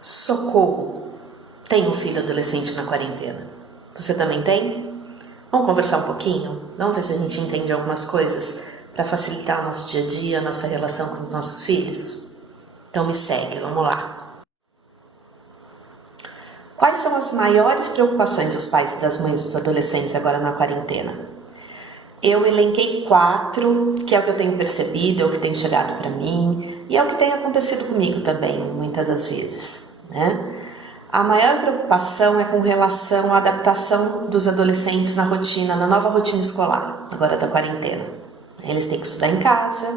Socorro! Tenho um filho adolescente na quarentena. Você também tem? Vamos conversar um pouquinho? Vamos ver se a gente entende algumas coisas para facilitar o nosso dia a dia, a nossa relação com os nossos filhos? Então me segue, vamos lá. Quais são as maiores preocupações dos pais e das mães dos adolescentes agora na quarentena? Eu elenquei 4, que é o que eu tenho percebido, é o que tem chegado para mim e é o que tem acontecido comigo também, muitas das vezes, né? A maior preocupação é com relação à adaptação dos adolescentes na rotina, na nova rotina escolar, agora da quarentena. Eles têm que estudar em casa,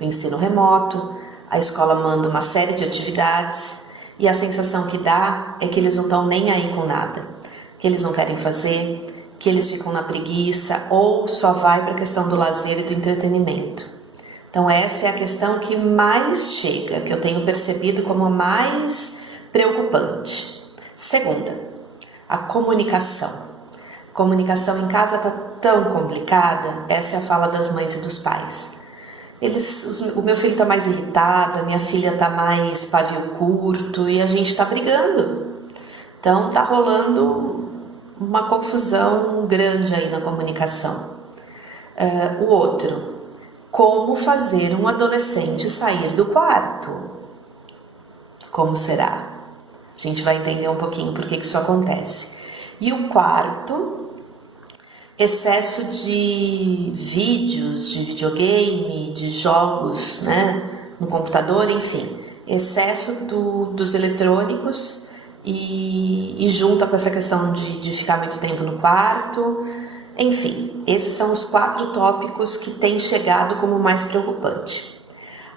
o ensino remoto, a escola manda uma série de atividades e a sensação que dá é que eles não estão nem aí com nada, que eles não querem fazer, que eles ficam na preguiça ou só vai para a questão do lazer e do entretenimento. Então essa é a questão que mais chega, que eu tenho percebido como a mais preocupante. Segunda, a comunicação. Comunicação em casa está tão complicada, essa é a fala das mães e dos pais. O meu filho está mais irritado, a minha filha está mais pavio curto e a gente está brigando. Então está rolando uma confusão grande aí na comunicação. O outro, como fazer um adolescente sair do quarto? Como será? A gente vai entender um pouquinho por que isso acontece. E o quarto, excesso de vídeos, de videogame, de jogos, né, no computador, enfim, excesso dos eletrônicos e junta com essa questão de ficar muito tempo no quarto. Enfim, esses são os 4 tópicos que têm chegado como mais preocupante.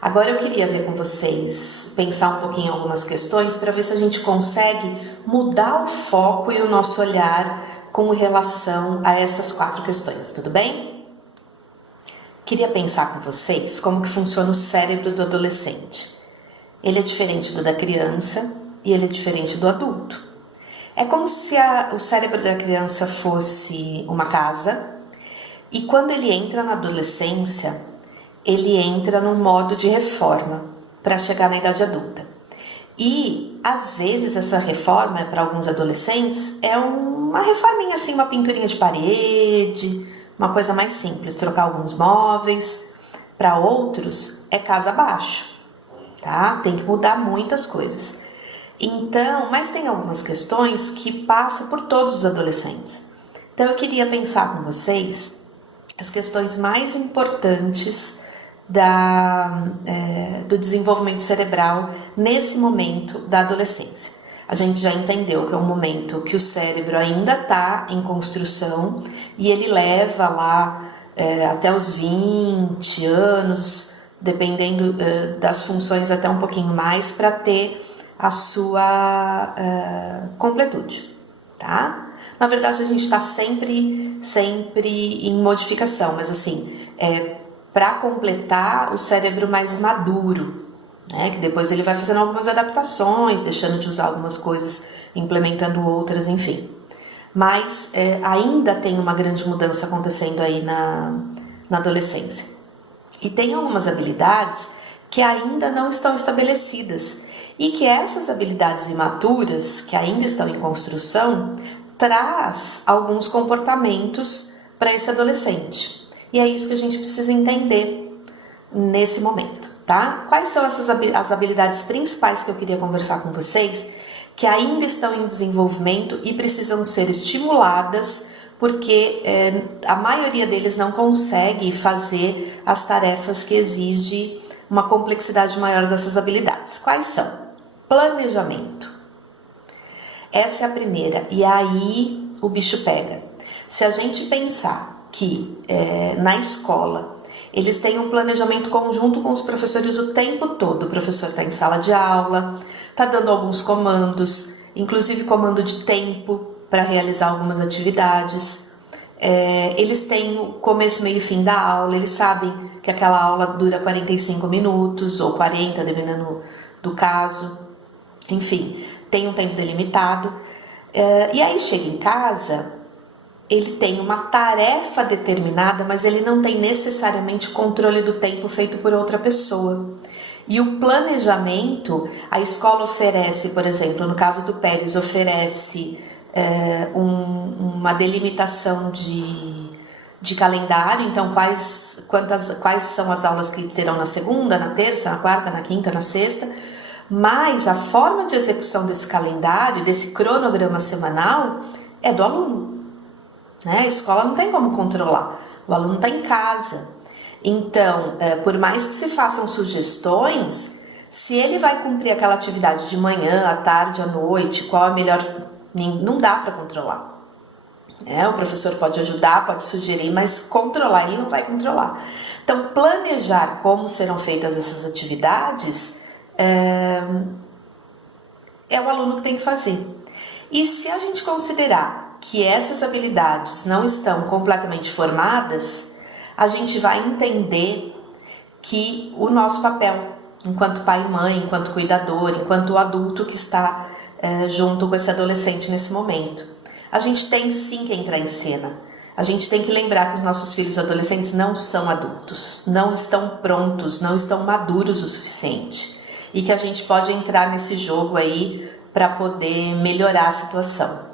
Agora eu queria ver com vocês, pensar um pouquinho em algumas questões para ver se a gente consegue mudar o foco e o nosso olhar com relação a essas 4 questões, tudo bem? Queria pensar com vocês como que funciona o cérebro do adolescente. Ele é diferente do da criança e ele é diferente do adulto. É como se o cérebro da criança fosse uma casa e quando ele entra na adolescência, ele entra num modo de reforma para chegar na idade adulta. E, às vezes, essa reforma, para alguns adolescentes, é uma reforminha assim, uma pinturinha de parede, uma coisa mais simples, trocar alguns móveis. Para outros, é casa abaixo, tá? Tem que mudar muitas coisas. Então, mas tem algumas questões que passam por todos os adolescentes. Então, eu queria pensar com vocês as questões mais importantes do desenvolvimento cerebral nesse momento da adolescência. A gente já entendeu que é um momento que o cérebro ainda está em construção e ele leva lá até os 20 anos, dependendo das funções até um pouquinho mais, para ter a sua completude, tá? Na verdade, a gente está sempre em modificação, mas assim, para completar o cérebro mais maduro, né? Que depois ele vai fazendo algumas adaptações, deixando de usar algumas coisas, implementando outras, enfim. Mas ainda tem uma grande mudança acontecendo aí na adolescência. E tem algumas habilidades que ainda não estão estabelecidas e que essas habilidades imaturas, que ainda estão em construção, traz alguns comportamentos para esse adolescente. E é isso que a gente precisa entender nesse momento, tá? Quais são as habilidades principais que eu queria conversar com vocês, que ainda estão em desenvolvimento e precisam ser estimuladas, porque a maioria deles não consegue fazer as tarefas que exigem uma complexidade maior dessas habilidades. Quais são? Planejamento. Essa é a primeira, e aí o bicho pega. Se a gente pensar que na escola eles têm um planejamento conjunto com os professores o tempo todo, o professor está em sala de aula, está dando alguns comandos, inclusive comando de tempo para realizar algumas atividades. Eles têm o começo, meio e fim da aula, eles sabem que aquela aula dura 45 minutos ou 40, dependendo do caso. Enfim, tem um tempo delimitado. E aí chega em casa ele tem uma tarefa determinada, mas ele não tem necessariamente controle do tempo feito por outra pessoa. E o planejamento, a escola oferece, por exemplo, no caso do Pérez, oferece uma delimitação de calendário, então quais são as aulas que terão na segunda, na terça, na quarta, na quinta, na sexta, mas a forma de execução desse calendário, desse cronograma semanal, é do aluno. A escola não tem como controlar, o aluno está em casa. Então, por mais que se façam sugestões, se ele vai cumprir aquela atividade de manhã, à tarde, à noite, qual a melhor, não dá para controlar. O professor pode ajudar, pode sugerir, mas controlar ele não vai controlar. Então, planejar como serão feitas essas atividades é o aluno que tem que fazer. E se a gente considerar que essas habilidades não estão completamente formadas, a gente vai entender que o nosso papel, enquanto pai e mãe, enquanto cuidador, enquanto adulto que está junto com esse adolescente nesse momento, a gente tem sim que entrar em cena. A gente tem que lembrar que os nossos filhos adolescentes não são adultos, não estão prontos, não estão maduros o suficiente, e que a gente pode entrar nesse jogo aí para poder melhorar a situação.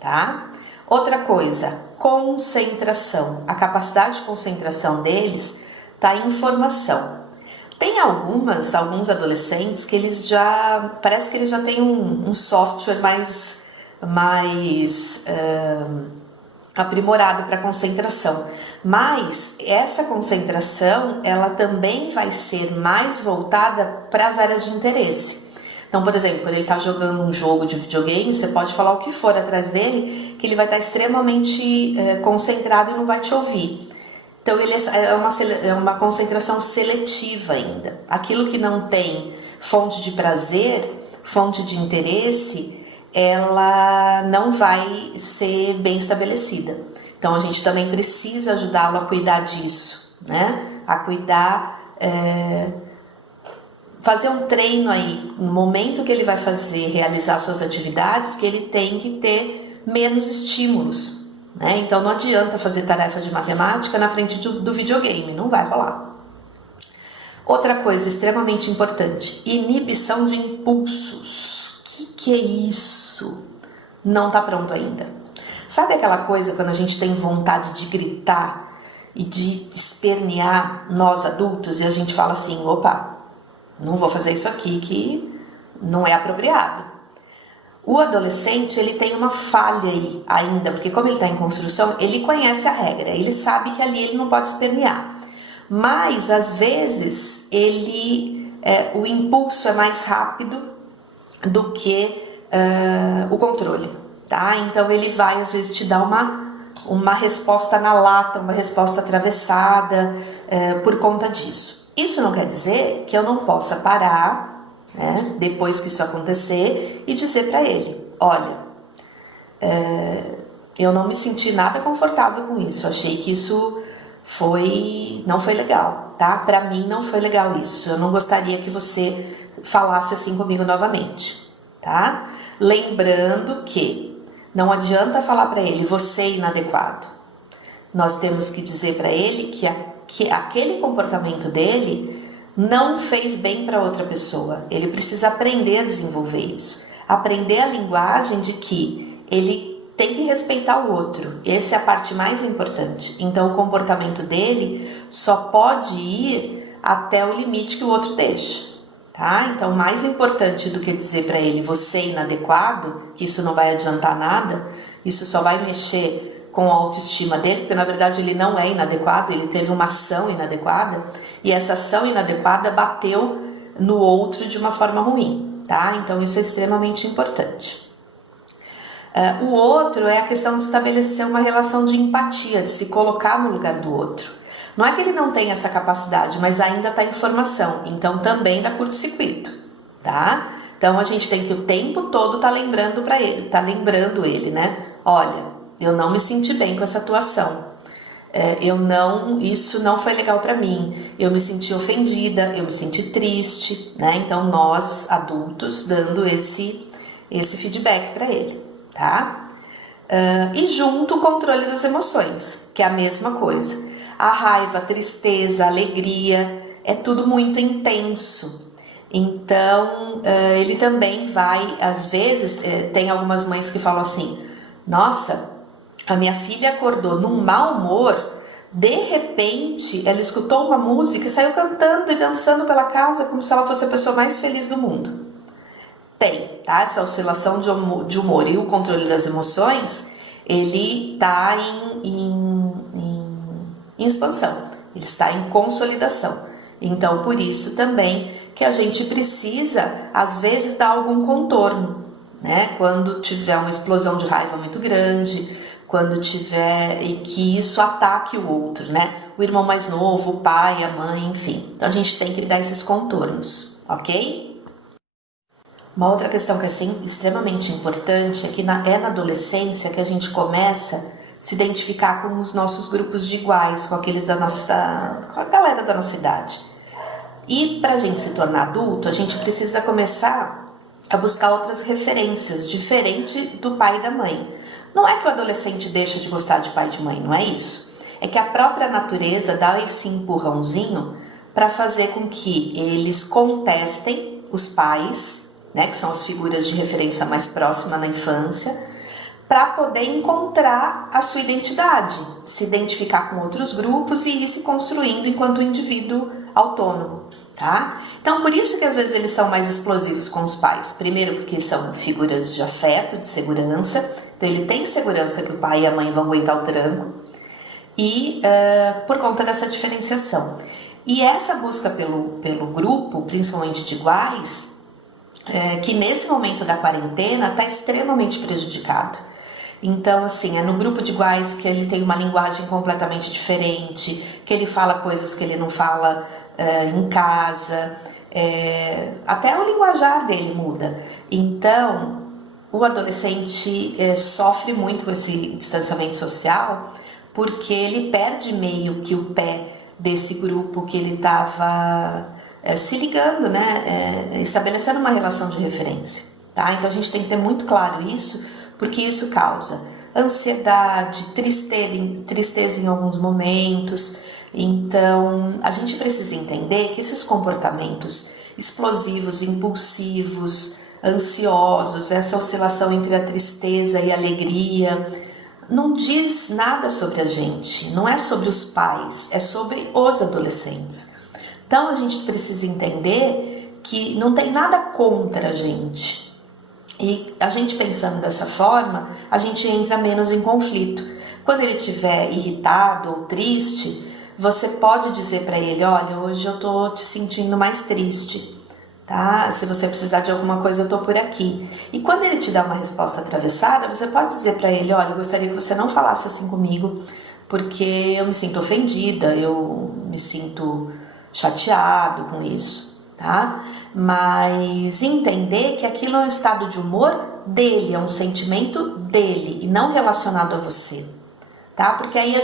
Tá? Outra coisa, concentração. A capacidade de concentração deles está em formação. Tem alguns adolescentes que parece que eles já têm um software mais aprimorado para concentração, mas essa concentração ela também vai ser mais voltada para as áreas de interesse. Então, por exemplo, quando ele está jogando um jogo de videogame, você pode falar o que for atrás dele, que ele vai estar extremamente concentrado e não vai te ouvir. Então, ele é uma concentração seletiva ainda. Aquilo que não tem fonte de prazer, fonte de interesse, ela não vai ser bem estabelecida. Então, a gente também precisa ajudá-lo a cuidar disso, né? A cuidar... fazer um treino aí, no momento que ele vai realizar suas atividades, que ele tem que ter menos estímulos, né? Então não adianta fazer tarefa de matemática na frente do videogame, não vai rolar. Outra coisa extremamente importante, inibição de impulsos. Que é isso? Não tá pronto ainda. Sabe aquela coisa quando a gente tem vontade de gritar e de espernear nós adultos e a gente fala assim, opa, não vou fazer isso aqui que não é apropriado. O adolescente, ele tem uma falha aí ainda, porque como ele está em construção, ele conhece a regra, ele sabe que ali ele não pode espernear. Mas, às vezes, o impulso é mais rápido do que o controle, tá? Então, ele vai, às vezes, te dar uma resposta na lata, uma resposta atravessada por conta disso. Isso não quer dizer que eu não possa parar, né, depois que isso acontecer e dizer para ele, olha, eu não me senti nada confortável com isso, achei que isso não foi legal, tá? Para mim não foi legal isso, eu não gostaria que você falasse assim comigo novamente, tá? Lembrando que não adianta falar para ele, você é inadequado. Nós temos que dizer para ele que aquele comportamento dele não fez bem para outra pessoa. Ele precisa aprender a desenvolver isso. Aprender a linguagem de que ele tem que respeitar o outro. Essa é a parte mais importante. Então, o comportamento dele só pode ir até o limite que o outro deixa. Tá? Então, mais importante do que dizer para ele, você é inadequado, que isso não vai adiantar nada, isso só vai mexer com a autoestima dele, porque na verdade ele não é inadequado, ele teve uma ação inadequada e essa ação inadequada bateu no outro de uma forma ruim, tá? Então isso é extremamente importante. O outro é a questão de estabelecer uma relação de empatia, de se colocar no lugar do outro. Não é que ele não tenha essa capacidade, mas ainda está em formação, então também dá curto-circuito, tá? Então a gente tem que o tempo todo tá lembrando ele, né? Olha, eu não me senti bem com essa atuação. Isso não foi legal para mim. Eu me senti ofendida, eu me senti triste, né? Então nós adultos dando esse feedback para ele, tá? E junto o controle das emoções, que é a mesma coisa. A raiva, a tristeza, a alegria, é tudo muito intenso. Então, ele também vai, às vezes, tem algumas mães que falam assim: nossa, a minha filha acordou num mau humor, de repente ela escutou uma música e saiu cantando e dançando pela casa como se ela fosse a pessoa mais feliz do mundo. Tem, tá? Essa oscilação de humor e o controle das emoções, ele está em expansão, ele está em consolidação. Então, por isso também que a gente precisa, às vezes, dar algum contorno, né? Quando tiver uma explosão de raiva muito grande, quando tiver e que isso ataque o outro, né? O irmão mais novo, o pai, a mãe, enfim. Então, a gente tem que dar esses contornos, ok? Uma outra questão que é extremamente importante é que é na adolescência que a gente começa a se identificar com os nossos grupos de iguais, com aqueles com a galera da nossa idade. E para a gente se tornar adulto, a gente precisa começar a buscar outras referências, diferente do pai e da mãe. Não é que o adolescente deixa de gostar de pai e de mãe, não é isso. É que a própria natureza dá esse empurrãozinho para fazer com que eles contestem os pais, né, que são as figuras de referência mais próxima na infância, para poder encontrar a sua identidade, se identificar com outros grupos e ir se construindo enquanto indivíduo autônomo, tá? Então, por isso que às vezes eles são mais explosivos com os pais. Primeiro, porque são figuras de afeto, de segurança. Então, ele tem segurança que o pai e a mãe vão aguentar o tranco. E por conta dessa diferenciação. E essa busca pelo grupo, principalmente de iguais, que nesse momento da quarentena está extremamente prejudicado. Então, assim, é no grupo de iguais que ele tem uma linguagem completamente diferente, que ele fala coisas que ele não fala em casa, até o linguajar dele muda. Então, o adolescente sofre muito com esse distanciamento social, porque ele perde meio que o pé desse grupo que ele estava se ligando, né? Estabelecendo uma relação de referência, tá? Então a gente tem que ter muito claro isso, porque isso causa ansiedade, tristeza em alguns momentos. Então a gente precisa entender que esses comportamentos explosivos, impulsivos, ansiosos, essa oscilação entre a tristeza e a alegria, não diz nada sobre a gente, não é sobre os pais, é sobre os adolescentes. Então a gente precisa entender que não tem nada contra a gente. E a gente pensando dessa forma, a gente entra menos em conflito. Quando ele estiver irritado ou triste, você pode dizer para ele: olha, hoje eu tô te sentindo mais triste, tá? Se você precisar de alguma coisa, eu tô por aqui. E quando ele te dá uma resposta atravessada, você pode dizer para ele: olha, eu gostaria que você não falasse assim comigo, porque eu me sinto ofendida, eu me sinto chateado com isso, tá? Mas entender que aquilo é um estado de humor dele, é um sentimento dele e não relacionado a você, tá? Porque aí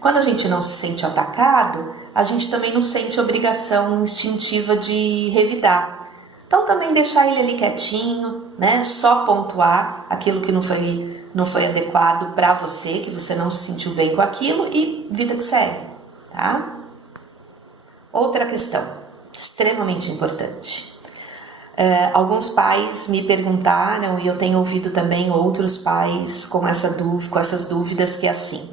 quando a gente não se sente atacado, a gente também não sente obrigação instintiva de revidar. Então também deixar ele ali quietinho, né? Só pontuar aquilo que não foi adequado para você, que você não se sentiu bem com aquilo e vida que segue, tá? Outra questão, extremamente importante. Alguns pais me perguntaram, e eu tenho ouvido também outros pais com essas dúvidas, que é assim: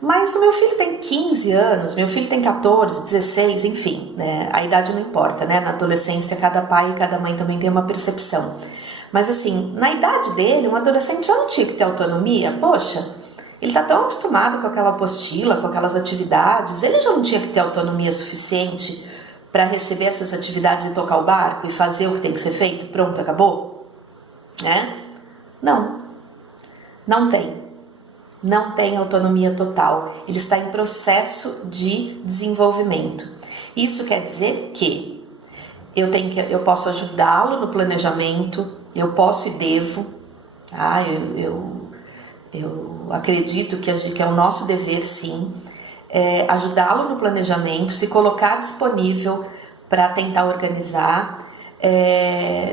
mas o meu filho tem 15 anos, meu filho tem 14, 16, enfim, né? A idade não importa, né? Na adolescência, cada pai e cada mãe também tem uma percepção. Mas assim, na idade dele, um adolescente já não tinha que ter autonomia? Poxa, ele está tão acostumado com aquela apostila, com aquelas atividades, ele já não tinha que ter autonomia suficiente para receber essas atividades e tocar o barco e fazer o que tem que ser feito? Pronto, acabou? Né? Não, não tem. Não tem autonomia total. Ele está em processo de desenvolvimento. Isso quer dizer que eu posso ajudá-lo no planejamento, eu posso e devo, tá? Eu acredito que é o nosso dever, sim, ajudá-lo no planejamento, se colocar disponível para tentar organizar,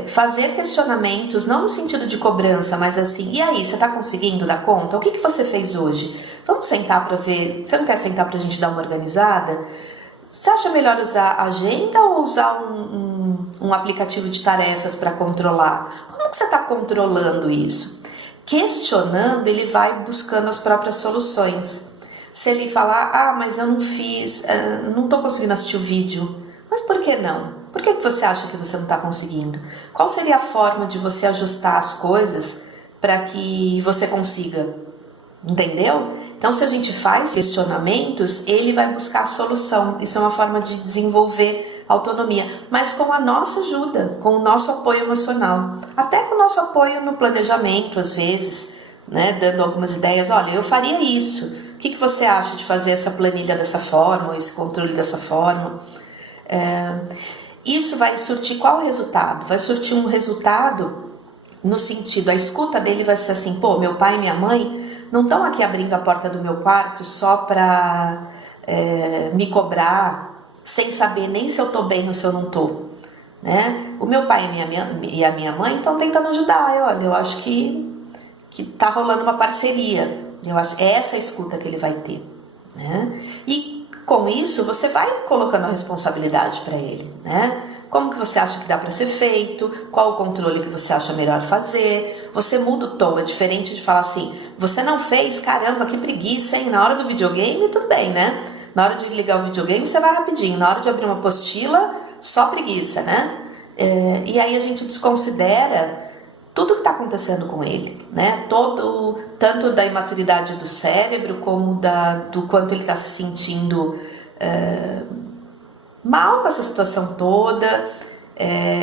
fazer questionamentos, não no sentido de cobrança, mas assim, e aí, você está conseguindo dar conta? O que você fez hoje? Vamos sentar para ver, você não quer sentar para a gente dar uma organizada? Você acha melhor usar agenda ou usar um aplicativo de tarefas para controlar? Como que você está controlando isso? Questionando, ele vai buscando as próprias soluções. Se ele falar, mas eu não fiz, não estou conseguindo assistir o vídeo, mas por que não? Por que você acha que você não está conseguindo? Qual seria a forma de você ajustar as coisas para que você consiga? Entendeu? Então, se a gente faz questionamentos, ele vai buscar a solução. Isso é uma forma de desenvolver autonomia, mas com a nossa ajuda, com o nosso apoio emocional, até com o nosso apoio no planejamento, às vezes, né, dando algumas ideias. Olha, eu faria isso. O que você acha de fazer essa planilha dessa forma, ou esse controle dessa forma? Isso vai surtir qual resultado? Vai surtir um resultado no sentido, a escuta dele vai ser assim, pô, meu pai e minha mãe não estão aqui abrindo a porta do meu quarto só para me cobrar, sem saber nem se eu tô bem ou se eu não tô, né? O meu pai e a minha mãe estão tentando ajudar. Olha, eu acho que tá rolando uma parceria. Eu acho que é essa a escuta que ele vai ter, né? E com isso você vai colocando a responsabilidade para ele, né? Como que você acha que dá para ser feito? Qual o controle que você acha melhor fazer? Você muda o tom, é diferente de falar assim, você não fez, caramba, que preguiça, hein? Na hora do videogame, tudo bem, né? Na hora de ligar o videogame, você vai rapidinho. Na hora de abrir uma apostila, só preguiça, né? E aí a gente desconsidera tudo que está acontecendo com ele, né? Tanto da imaturidade do cérebro, como do quanto ele está se sentindo mal com essa situação toda,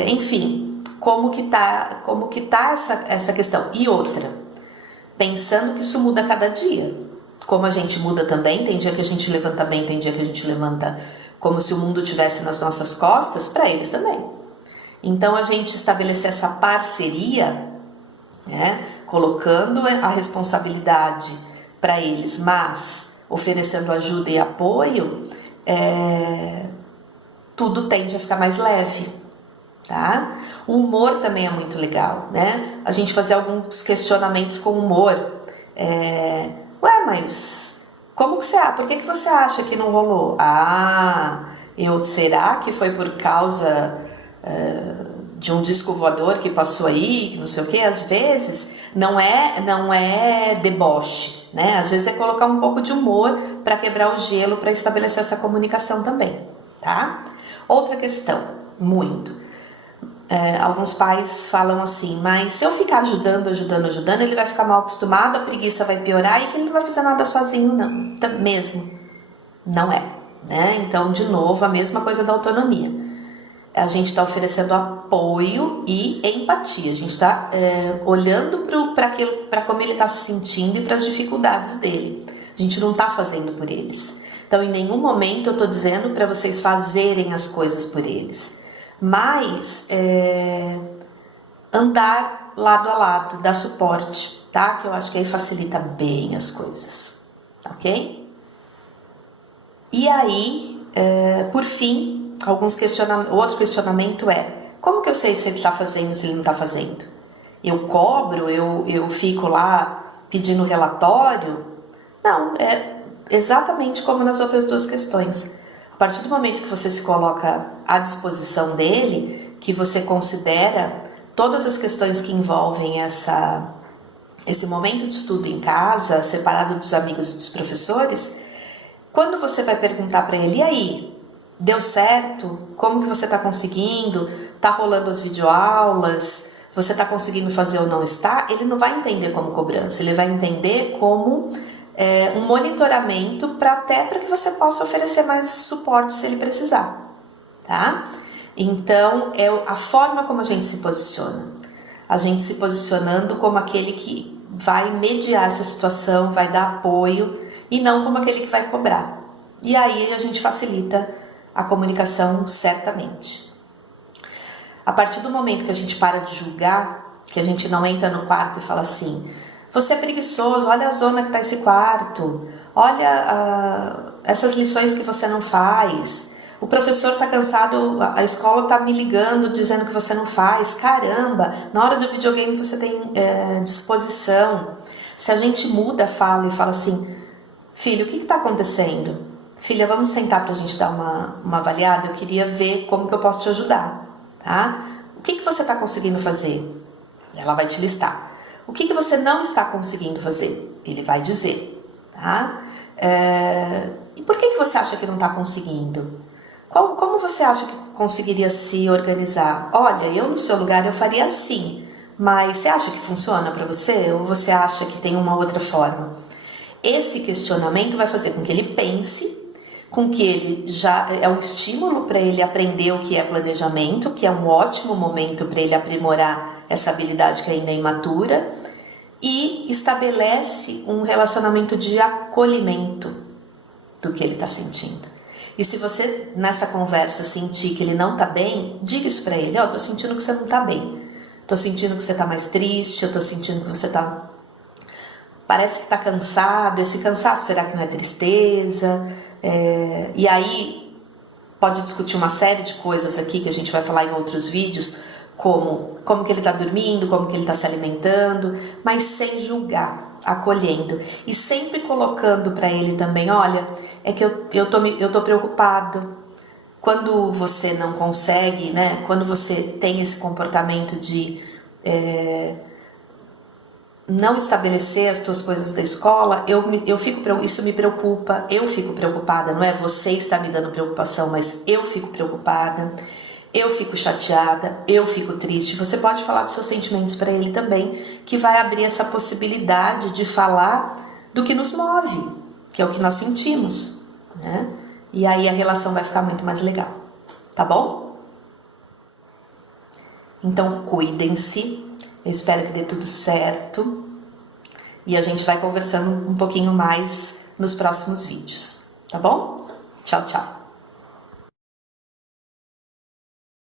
enfim, como que tá essa questão. E outra, pensando que isso muda a cada dia, como a gente muda também, tem dia que a gente levanta bem, tem dia que a gente levanta como se o mundo tivesse nas nossas costas, para eles também. Então a gente estabelecer essa parceria, né, colocando a responsabilidade para eles, mas oferecendo ajuda e apoio, tudo tende a ficar mais leve, tá? O humor também é muito legal, né? A gente fazer alguns questionamentos com humor. Mas como que por que você acha que não rolou? Será que foi por causa de um disco voador que passou aí, que não sei o que? Às vezes não é deboche, né? Às vezes é colocar um pouco de humor para quebrar o gelo, para estabelecer essa comunicação também, tá? Outra questão, alguns pais falam assim, mas se eu ficar ajudando, ele vai ficar mal acostumado, a preguiça vai piorar e que ele não vai fazer nada sozinho, não. Mesmo, não é, né? Então, de novo, a mesma coisa da autonomia. A gente está oferecendo apoio e empatia. A gente está olhando para como ele está se sentindo e para as dificuldades dele. A gente não está fazendo por eles. Então, em nenhum momento eu estou dizendo para vocês fazerem as coisas por eles. Mas andar lado a lado, dar suporte, tá? Que eu acho que aí facilita bem as coisas, ok? E aí, por fim, outro questionamento como que eu sei se ele está fazendo ou se ele não está fazendo? Eu cobro, eu fico lá pedindo relatório? Não, é exatamente como nas outras duas questões. A partir do momento que você se coloca à disposição dele, que você considera todas as questões que envolvem esse momento de estudo em casa, separado dos amigos e dos professores, quando você vai perguntar para ele, e aí, deu certo? Como que você está conseguindo? Está rolando as videoaulas? Você está conseguindo fazer ou não está? Ele não vai entender como cobrança, ele vai entender como um monitoramento até para que você possa oferecer mais suporte se ele precisar, tá? Então, é a forma como a gente se posiciona. A gente se posicionando como aquele que vai mediar essa situação, vai dar apoio, e não como aquele que vai cobrar. E aí a gente facilita a comunicação certamente. A partir do momento que a gente para de julgar, que a gente não entra no quarto e fala assim, você é preguiçoso, olha a zona que tá esse quarto, olha essas lições que você não faz, O professor tá cansado, a escola tá me ligando, dizendo que você não faz. Caramba, na hora do videogame você tem disposição. Se a gente muda a fala e fala assim, filho, o que está acontecendo? Filha, vamos sentar para a gente dar uma avaliada? Eu queria ver como que eu posso te ajudar, tá? O que você está conseguindo fazer? Ela vai te listar. O que você não está conseguindo fazer? Ele vai dizer, tá? E por que você acha que não está conseguindo? Como você acha que conseguiria se organizar? Olha, eu no seu lugar eu faria assim, mas você acha que funciona para você? Ou você acha que tem uma outra forma? Esse questionamento vai fazer com que ele pense, com que ele já é um estímulo para ele aprender o que é planejamento, que é um ótimo momento para ele aprimorar essa habilidade que ainda é imatura, e estabelece um relacionamento de acolhimento do que ele está sentindo. E se você nessa conversa sentir que ele não está bem, diga isso para ele: ó, tô sentindo que você não está bem, tô sentindo que você está mais triste, eu tô sentindo que você está... Parece que está cansado. Esse cansaço, será que não é tristeza? E aí pode discutir uma série de coisas aqui que a gente vai falar em outros vídeos, como que ele está dormindo, como que ele está se alimentando, mas sem julgar, acolhendo e sempre colocando para ele também: olha, é que eu tô preocupado. Quando você não consegue, né? Quando você tem esse comportamento de não estabelecer as tuas coisas da escola, isso me preocupa, eu fico preocupada, não é você está me dando preocupação, mas eu fico preocupada, eu fico chateada, eu fico triste. Você pode falar dos seus sentimentos para ele também, que vai abrir essa possibilidade de falar do que nos move, que é o que nós sentimos, né? E aí a relação vai ficar muito mais legal, tá bom? Então cuidem-se. Eu espero que dê tudo certo e a gente vai conversando um pouquinho mais nos próximos vídeos, tá bom? Tchau, tchau!